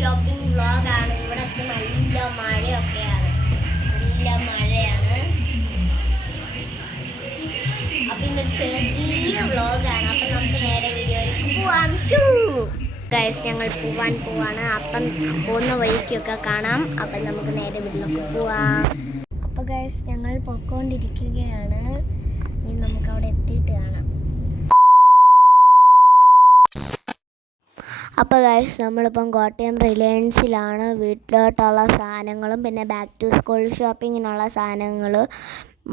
Shopping വ്ളോഗാണ്. ഇവിടൊക്കെ നല്ല മഴയൊക്കെയാണ്, നല്ല മഴയാണ്. അപ്പം ഇന്നൊരു ചെറിയ വ്ളോഗാണ്. അപ്പം നമുക്ക് നേരെ വീഡിയോയിലേക്ക് പോവാം. ഗൈസ്, ഞങ്ങൾ പോവാണ്. അപ്പം പോകുന്ന വഴിക്കൊക്കെ കാണാം. അപ്പം നമുക്ക് നേരെ വീട്ടിലേക്ക് പോവാം. അപ്പോൾ ഗൈസ്, ഞങ്ങൾ പൊയ്ക്കൊണ്ടിരിക്കുകയാണ്. ഇനി നമുക്ക് അവിടെ എത്തിയിട്ട് കാണാം. അപ്പോൾ ഗൈസ്, നമ്മളിപ്പം കോട്ടയം റിലയൻസിലാണ്. വീട്ടിലോട്ടുള്ള സാധനങ്ങളും പിന്നെ ബാക്ക് ടു സ്കൂൾ ഷോപ്പിങ്ങിനുള്ള സാധനങ്ങൾ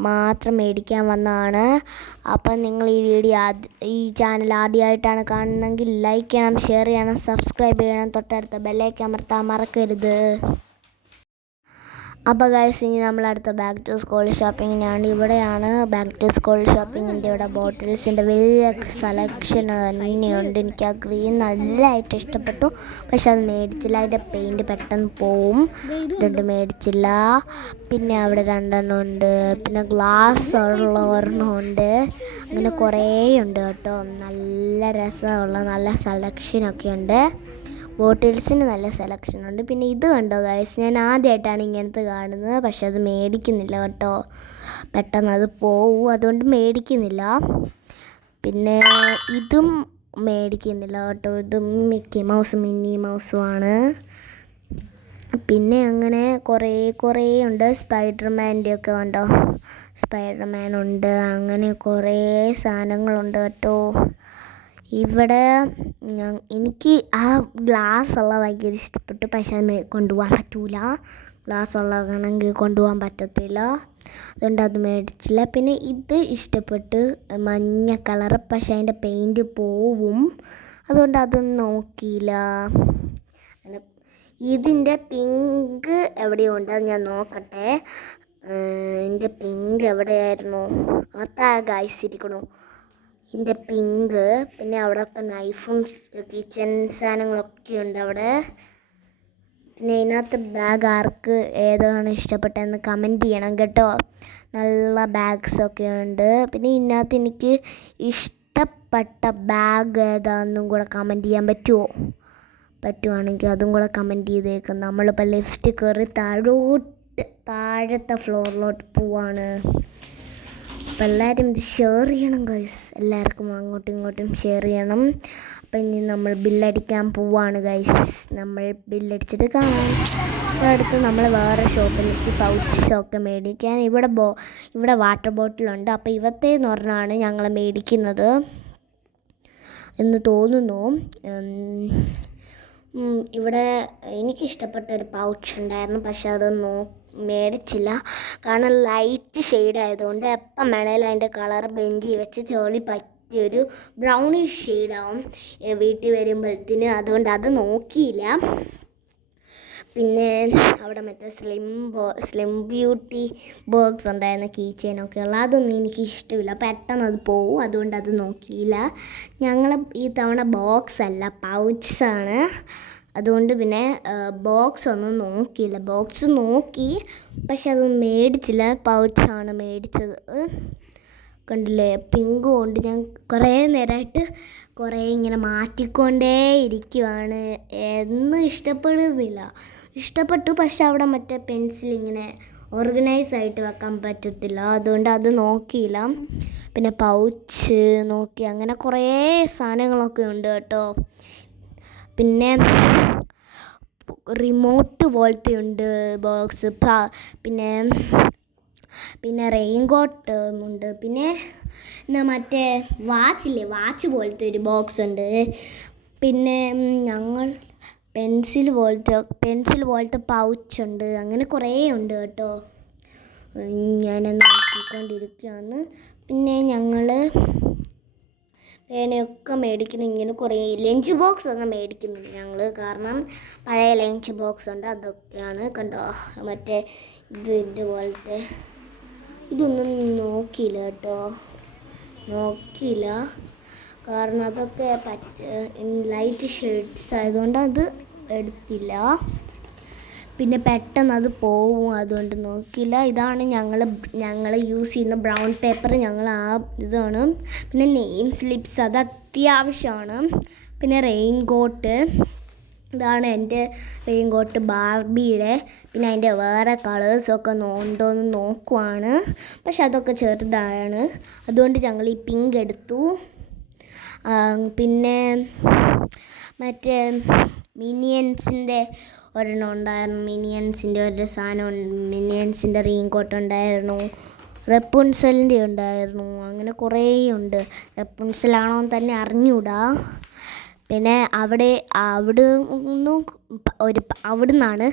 മാത്രം മേടിക്കാൻ വന്നതാണ്. അപ്പം നിങ്ങൾ ഈ ചാനൽ ആദ്യമായിട്ടാണ് കാണുന്നതെങ്കിൽ ലൈക്ക് ചെയ്യണം, ഷെയർ ചെയ്യണം, സബ്സ്ക്രൈബ് ചെയ്യണം, തൊട്ടടുത്ത ബെല്ലൈക്കൻ അമർത്താൻ മറക്കരുത്. അപ്പോൾ ഗൈസ്, ഇനി നമ്മളടുത്ത ബാക്ക് ടു സ്കൂൾ ഷോപ്പിങ്ങിനാണ്. ഇവിടെയാണ് ബാക്ക് ടു സ്കൂൾ ഷോപ്പിങ്ങിൻ്റെ ഇവിടെ ബോട്ടിൽസിൻ്റെ വലിയ സെലക്ഷൻ തന്നെയുണ്ട്. എനിക്ക് ആ ഗ്രീൻ നല്ലതായിട്ട് ഇഷ്ടപ്പെട്ടു. പക്ഷെ അത് മേടിച്ചില്ല, അതിൻ്റെ പെയിൻറ്റ് പെട്ടെന്ന് പോവും, അതുകൊണ്ട് മേടിച്ചില്ല. പിന്നെ അവിടെ 2 ഉണ്ട്, പിന്നെ ഗ്ലാസ് ഉള്ള ഒരെണ്ണമുണ്ട്. അങ്ങനെ കുറേ ഉണ്ട് കേട്ടോ. നല്ല രസമുള്ള നല്ല സെലക്ഷനൊക്കെ ഉണ്ട്. ബോട്ടിൽസിന് നല്ല സെലക്ഷൻ ഉണ്ട്. പിന്നെ ഇത് കണ്ടോ ഗൈസ്, ഞാൻ ആദ്യമായിട്ടാണ് ഇങ്ങനത്തെ കാണുന്നത്. പക്ഷെ അത് മേടിക്കുന്നില്ല കേട്ടോ, പെട്ടെന്ന് അത് പോവും, അതുകൊണ്ട് മേടിക്കുന്നില്ല. പിന്നെ ഇതും മേടിക്കുന്നില്ല കേട്ടോ. ഇതും മിക്കി മൗസും മിന്നി മൗസും ആണ്. പിന്നെ അങ്ങനെ കുറേ ഉണ്ട്. സ്പൈഡർമാൻ്റെ ഒക്കെ കണ്ടോ, സ്പൈഡർമാൻ ഉണ്ട്. അങ്ങനെ കുറേ സാധനങ്ങളുണ്ട് കേട്ടോ. ഇവിടെ എനിക്ക് ആ ഗ്ലാസ് ഉള്ള ഭയങ്കര ഇഷ്ടപ്പെട്ടു. പക്ഷെ അത് കൊണ്ടുപോകാൻ പറ്റൂല, ഗ്ലാസ് ഉള്ളതാണെങ്കിൽ കൊണ്ടുപോകാൻ പറ്റത്തില്ല, അതുകൊണ്ട് അത് മേടിച്ചില്ല. പിന്നെ ഇത് ഇഷ്ടപ്പെട്ടു, മഞ്ഞ കളറ്, പക്ഷെ അതിൻ്റെ പെയിൻറ്റ് പോവും, അതുകൊണ്ട് അതൊന്നും നോക്കിയില്ല. ഇതിൻ്റെ പിങ്ക് എവിടെയോ ഉണ്ട്, അത് ഞാൻ നോക്കട്ടെ. ഇതിൻ്റെ പിങ്ക് എവിടെയായിരുന്നു? അതാ ഗൈസ് ഇരിക്കണു, ഇതിൻ്റെ പിങ്ക്. പിന്നെ അവിടെയൊക്കെ നൈഫും കിച്ചൺ സാധനങ്ങളൊക്കെ ഉണ്ട് അവിടെ. പിന്നെ ഇതിനകത്ത് ബാഗ് ആർക്ക് ഏതാണ് ഇഷ്ടപ്പെട്ടതെന്ന് കമൻറ്റ് ചെയ്യണം കേട്ടോ. നല്ല ബാഗ്സൊക്കെ ഉണ്ട്. പിന്നെ ഇതിനകത്ത് എനിക്ക് ഇഷ്ടപ്പെട്ട ബാഗ് ഏതാണെന്നും കൂടെ കമൻറ്റ് ചെയ്യാൻ പറ്റുവാണെങ്കിൽ അതും കൂടെ കമൻറ്റ് ചെയ്തേക്കും. നമ്മളിപ്പോൾ ലിഫ്റ്റ് കയറി താഴത്തെ ഫ്ലോറിലോട്ട് പോവാണ്. അപ്പം എല്ലാവരും ഇത് ഷെയർ ചെയ്യണം ഗൈസ്, എല്ലാവർക്കും അങ്ങോട്ടും ഇങ്ങോട്ടും ഷെയർ ചെയ്യണം. അപ്പം ഇനി നമ്മൾ ബില്ലടിക്കാൻ പോവാണ് ഗൈസ്. നമ്മൾ ബില്ലടിച്ചിട്ട് കാണാം. അടുത്ത് നമ്മൾ വേറെ ഷോപ്പിലേക്ക് പൗച്ചൊക്കെ മേടിക്കാൻ. ഇവിടെ വാട്ടർ ബോട്ടിലുണ്ട്. അപ്പോൾ ഇവത്തേന്ന് പറഞ്ഞാണ് ഞങ്ങൾ മേടിക്കുന്നത് എന്ന് തോന്നുന്നു. ഇവിടെ എനിക്കിഷ്ടപ്പെട്ട ഒരു പൗച്ച് ഉണ്ടായിരുന്നു, പക്ഷെ അതൊന്നും മേടിച്ചില്ല. കാരണം ലൈറ്റ് ഷെയ്ഡ് ആയതുകൊണ്ട് എപ്പം വേണേലും അതിൻ്റെ കളർ ബെഞ്ചിൽ വെച്ച് ചെളി പറ്റിയൊരു ബ്രൗണിഷ് ഷെയ്ഡാവും വീട്ടിൽ വരുമ്പോഴത്തേന്, അതുകൊണ്ട് അത് നോക്കിയില്ല. പിന്നെ അവിടെ മറ്റേ സ്ലിം ബ്യൂട്ടി ബോക്സ് ഉണ്ടായിരുന്ന കീ ചെയിനൊക്കെ ഉള്ള, അതൊന്നും എനിക്ക് ഇഷ്ടമില്ല, പെട്ടെന്ന് അത് പോവും, അതുകൊണ്ട് അത് നോക്കിയില്ല. ഞങ്ങൾ ഈ തവണ ബോക്സ് അല്ല പൗച്ചാണ്, അതുകൊണ്ട് പിന്നെ ബോക്സ് ഒന്നും നോക്കിയില്ല. ബോക്സ് നോക്കി, പക്ഷെ അതൊന്നും മേടിച്ചില്ല, പൗച്ചാണ് മേടിച്ചത്. കണ്ടില്ലേ, പിങ്കും ഉണ്ട്. ഞാൻ കുറേ നേരമായിട്ട് ഇങ്ങനെ മാറ്റിക്കൊണ്ടേ ഇരിക്കുവാണ്, എന്നും ഇഷ്ടപ്പെട്ടു. പക്ഷെ അവിടെ മറ്റേ പെൻസിൽ ഇങ്ങനെ ഓർഗനൈസ് ആയിട്ട് വെക്കാൻ പറ്റത്തില്ല, അതുകൊണ്ട് അത് നോക്കിയില്ല. പിന്നെ പൗച്ച് നോക്കി, അങ്ങനെ കുറേ സാധനങ്ങളൊക്കെ ഉണ്ട് കേട്ടോ. പിന്നെ റിമോട്ട് പോലത്തെ ഉണ്ട് ബോക്സ്. പിന്നെ റെയിൻകോട്ട് ഉണ്ട്. പിന്നെ മറ്റേ വാച്ച് പോലത്തെ ഒരു ബോക്സ് ഉണ്ട്. പിന്നെ ഞങ്ങൾ പെൻസിൽ പോലത്തെ പൗച്ചുണ്ട്. അങ്ങനെ കുറേ ഉണ്ട് കേട്ടോ. ഞാൻ നോക്കിക്കൊണ്ടിരിക്കുകയാണ്. പിന്നെ ഞങ്ങൾ പേനയൊക്കെ മേടിക്കുന്ന ഇങ്ങനെ കുറേ ലഞ്ച് ബോക്സ് ഒന്നും മേടിക്കുന്നില്ല ഞങ്ങൾ, കാരണം പഴയ ലഞ്ച് ബോക്സ് ഉണ്ട്, അതൊക്കെയാണ് കണ്ടോ. മറ്റേ ഇതിൻ്റെ പോലത്തെ ഇതൊന്നും നോക്കിയില്ല കേട്ടോ, കാരണം അതൊക്കെ ലൈറ്റ് ഷെയ്ഡ്സ് ആയതുകൊണ്ട് അത് എടുത്തില്ല. പിന്നെ പെട്ടെന്ന് അത് പോവും, അതുകൊണ്ട് നോക്കിയില്ല. ഇതാണ് ഞങ്ങൾ യൂസ് ചെയ്യുന്ന ബ്രൗൺ പേപ്പർ, ഇതാണ്. പിന്നെ നെയിം സ്ലിപ്സ്, അത് അത്യാവശ്യമാണ്. പിന്നെ റെയിൻകോട്ട്, ഇതാണ് എൻ്റെ റെയിൻകോട്ട് ബാർബിയുടെ. പിന്നെ അതിൻ്റെ വേറെ കളേഴ്സൊക്കെ ഉണ്ടോയെന്ന് നോക്കുവാണ്. പക്ഷെ അതൊക്കെ ചെറുതാണ്, അതുകൊണ്ട് ഞങ്ങൾ ഈ പിങ്ക് എടുത്തു. പിന്നെ മറ്റേ മിനിയൻസിൻ്റെ ഒരെണ്ണം ഉണ്ടായിരുന്നു. മിനിയൻസിൻ്റെ ഒരു സാധനം, മിനിയൻസിൻ്റെ റെയിൻകോട്ട് ഉണ്ടായിരുന്നു. റെപ്പുൻസലിൻ്റെ ഉണ്ടായിരുന്നു. അങ്ങനെ കുറേ ഉണ്ട്. റെപ്പുൻസലാണോ എന്ന് തന്നെ അറിഞ്ഞൂടാ. പിന്നെ അവിടുന്നാണ്,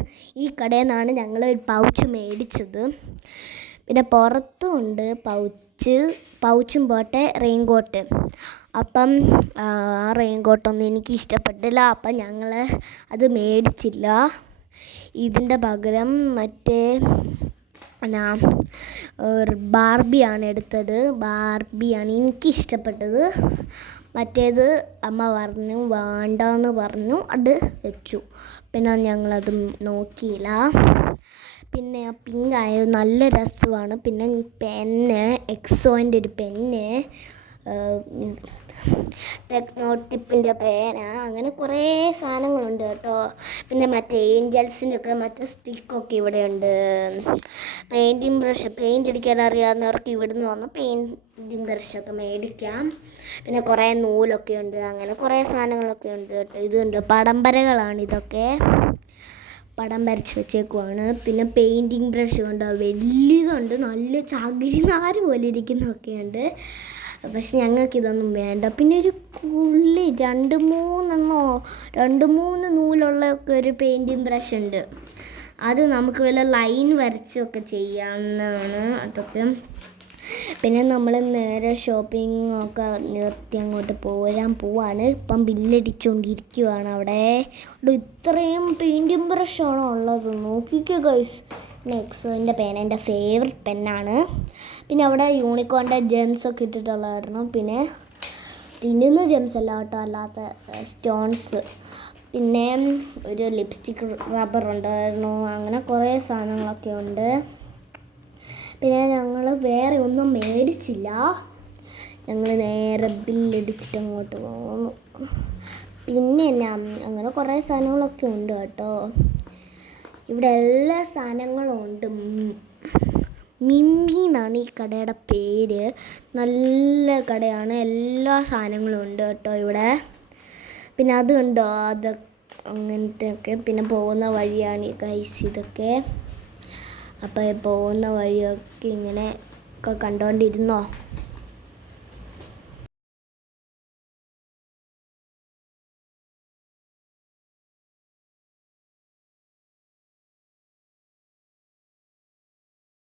ഈ കടയിൽ നിന്നാണ് ഞങ്ങൾ ഒരു പൗച്ച് മേടിച്ചത്. പിന്നെ പുറത്തും ഉണ്ട് പൗച്ചും പോട്ടെ റെയിൻകോട്ട്. അപ്പം ആ റെയിൻകോട്ടൊന്നും എനിക്ക് ഇഷ്ടപ്പെട്ടില്ല. അപ്പം ഞങ്ങൾ അത് മേടിച്ചില്ല. ഇതിൻ്റെ പകരം മറ്റേ ബാർബിയാണ് എടുത്തത്. ബാർബിയാണ് എനിക്കിഷ്ടപ്പെട്ടത്. മറ്റേത് അമ്മ പറഞ്ഞു വേണ്ടെന്ന് പറഞ്ഞു, അത് വെച്ചു. പിന്നെ ഞങ്ങളത് നോക്കിയില്ല. പിന്നെ ആ പിങ്ക് ആയത് നല്ല രസമാണ്. പിന്നെ പെന്ന്, എക്സോൻ്റെ ഒരു പെന്ന്, ടെക്നോട്ടിപ്പിൻ്റെ പേന, അങ്ങനെ കുറേ സാധനങ്ങളുണ്ട് കേട്ടോ. പിന്നെ മറ്റേ ഏഞ്ചൽസിൻ്റെ ഒക്കെ മറ്റേ സ്റ്റിക്കൊക്കെ ഇവിടെ ഉണ്ട്. പെയിൻറ്റിങ് ബ്രഷ്, പെയിൻ്റ് അടിക്കാൻ അറിയാവുന്നവർക്ക് ഇവിടുന്ന് വന്ന് പെയിൻറ്റിങ് ബ്രഷൊക്കെ മേടിക്കാം. പിന്നെ കുറേ നൂലൊക്കെ ഉണ്ട്, അങ്ങനെ കുറേ സാധനങ്ങളൊക്കെ ഉണ്ട് കേട്ടോ. ഇതുണ്ട്, പടംവരകളാണ് ഇതൊക്കെ, പടം വരച്ച് വെച്ചേക്കുവാണ്. പിന്നെ പെയിൻറ്റിങ് ബ്രഷ് കൊണ്ട് വലിയതുണ്ട്, നല്ല ചകിരിനാര് പോലെ ഇരിക്കുന്നതൊക്കെയുണ്ട്. പക്ഷെ ഞങ്ങൾക്കിതൊന്നും വേണ്ട. പിന്നെ ഒരു കുള്ളി 2-3 നൂലുള്ള ഒക്കെ ഒരു പെയിൻറ്റിങ് ബ്രഷ് ഉണ്ട്. അത് നമുക്ക് വല്ല ലൈൻ വരച്ചൊക്കെ ചെയ്യാവുന്നതാണ് അതൊക്കെ. പിന്നെ നമ്മൾ നേരെ ഷോപ്പിംഗ് ഒക്കെ നിർത്തി അങ്ങോട്ട് പോവാണ്. ഇപ്പം ബില്ലടിച്ചുകൊണ്ടിരിക്കുവാണ് അവിടെ. ഇത്രയും പെയിൻറ്റിങ് ബ്രഷാണോ ഉള്ളത്, നോക്കിക്കോ ഗൈസ്. പിന്നെ എക്സോൻ്റെ പേന എൻ്റെ ഫേവററ്റ് പെന്നാണ്. പിന്നെ അവിടെ യൂണിക്കോണിൻ്റെ ജെംസൊക്കെ ഇട്ടിട്ടുള്ളതായിരുന്നു. പിന്നെ തിന്നുന്ന ജെംസ് അല്ല കേട്ടോ, അല്ലാത്ത സ്റ്റോൺസ്. പിന്നെ ഒരു ലിപ്സ്റ്റിക് റബ്ബർ ഉണ്ടായിരുന്നു. അങ്ങനെ കുറേ സാധനങ്ങളൊക്കെ ഉണ്ട്. പിന്നെ ഞങ്ങൾ വേറെ ഒന്നും മേടിച്ചില്ല. ഞങ്ങൾ നേരെ ബില്ലടിച്ചിട്ട് അങ്ങോട്ട് പോകും. പിന്നെ അങ്ങനെ കുറേ സാധനങ്ങളൊക്കെ ഉണ്ട് കേട്ടോ. ഇവിടെ എല്ലാ സാധനങ്ങളും ഉണ്ട്. മിമ്മി എന്നാണ് ഈ കടയുടെ പേര്. നല്ല കടയാണ്, എല്ലാ സാധനങ്ങളും ഉണ്ട് കേട്ടോ ഇവിടെ. പിന്നെ അത് കണ്ടോ, അത് അങ്ങനത്തെ ഒക്കെ. പിന്നെ പോകുന്ന വഴിയാണ് ഗൈസ് ഇതൊക്കെ. അപ്പോൾ പോകുന്ന വഴിയൊക്കെ ഇങ്ങനെ ഒക്കെ കണ്ടുകൊണ്ടിരുന്നോ.